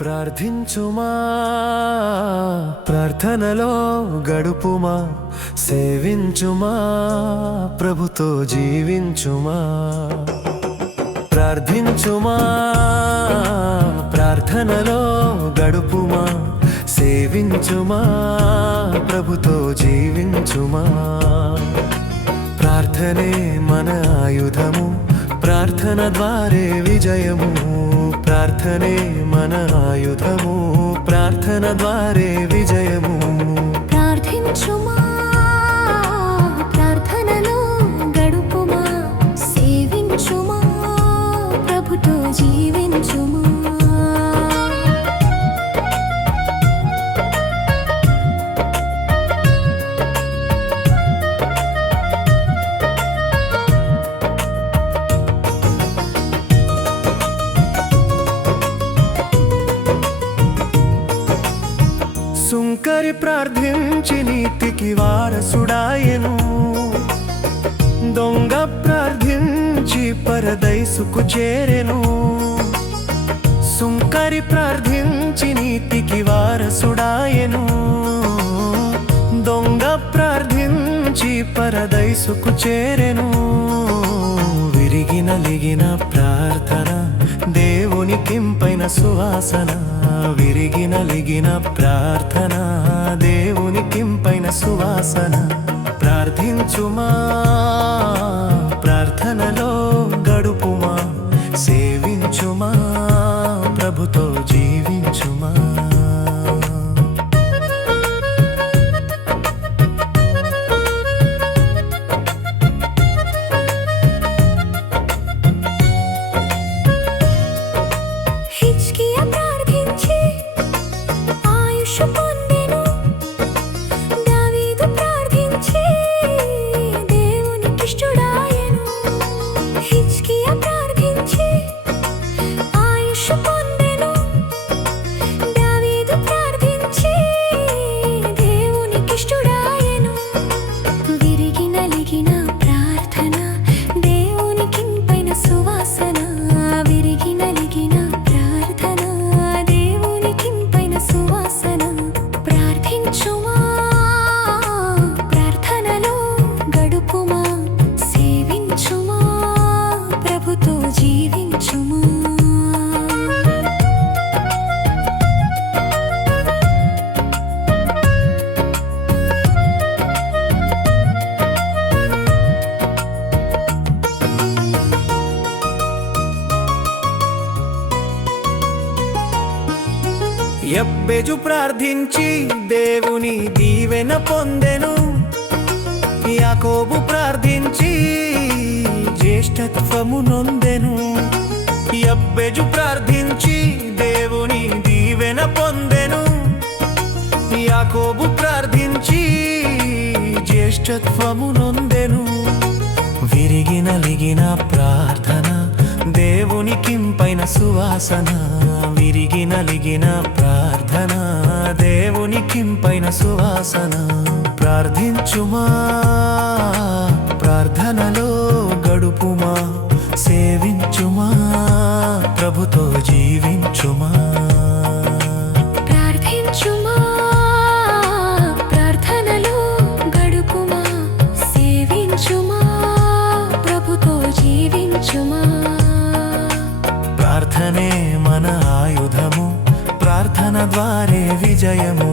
ప్రార్థించుమా ప్రార్థనలో గడుపుమా సేవించుమా ప్రభుతో జీవించుమా ప్రార్థించుమా ప్రార్థనలో గడుపుమా సేవించుమా ప్రభుతో జీవించుమా ప్రార్థనే మన ఆయుధము ప్రార్థన ద్వారే విజయము ప్రార్థనే మన ఆయుధము ప్రార్థన ద్వారే విజయము ప్రార్థించుమా ప్రార్థనలో గడుపుమా సేవించుమా ప్రభుతో జీవించుమా సుంకరి ప్రార్థించి నీతికి వారసుడాయెను దొంగ ప్రార్థించి పరదైసుకు చేరెను సుంకరి ప్రార్థించి నీతికి వారసుడాయెను దొంగ ప్రార్థించి పరదైసుకు చేరెను విరిగి నలిగిన ప్రార్థన దేవునికింపైన సువాసన విరిగి నలిగిన ప్రార్థన దేవునికింపైన సువాసన ప్రార్థించుమా ప్రార్థనలో గడుపుమా సేవించుమా ప్రభుతో జీవించుమా హిజ్కియా ప్రార్థించి ఆయుష్షు పొందెను దావీదు ప్రార్థించి దేవునికిష్టుడాయెను హిజ్కియా ప్రార్థించి ఆయుష్షు పొందెను దావీదు ప్రార్థించి దేవునికిష్టుడాయెను విరిగి నలిగిన ప్రార్థన దేవునికింపైన సువాసన విరిగి నలిగిన ప్రార్థన దేవునికింపైన సువాసన ప్రార్థించుమా ప్రార్థనలో గడుపుమా సేవించుమా ప్రభుతో జీవించుమా యబ్బెజు ప్రార్థించి దేవుని దీవెన పొందెను యాకోబు ప్రార్థించి జ్యేష్ఠత్వము నొందెను యబ్బెజు ప్రార్థించి దేవుని దీవెన పొందెను యాకోబు ప్రార్థించి జ్యేష్ఠత్వము నొందెను విరిగి నలిగిన ప్రార్థన దేవునికింపైన సువాసన విరిగి నలిగిన ప్రార్థన దేవునికింపైన సువాసన ప్రార్థించుమా ప్రార్థనలో గడుపుమా సేవించుమా ప్రభుతో జీవించుమా ప్రార్థించుమా ప్రార్థనలో గడుపుమా సేవించుమా ప్రభుతో జీవించుమా ప్రార్థనే మన ఆయుధము ప్రార్థన ద్వారే విజయము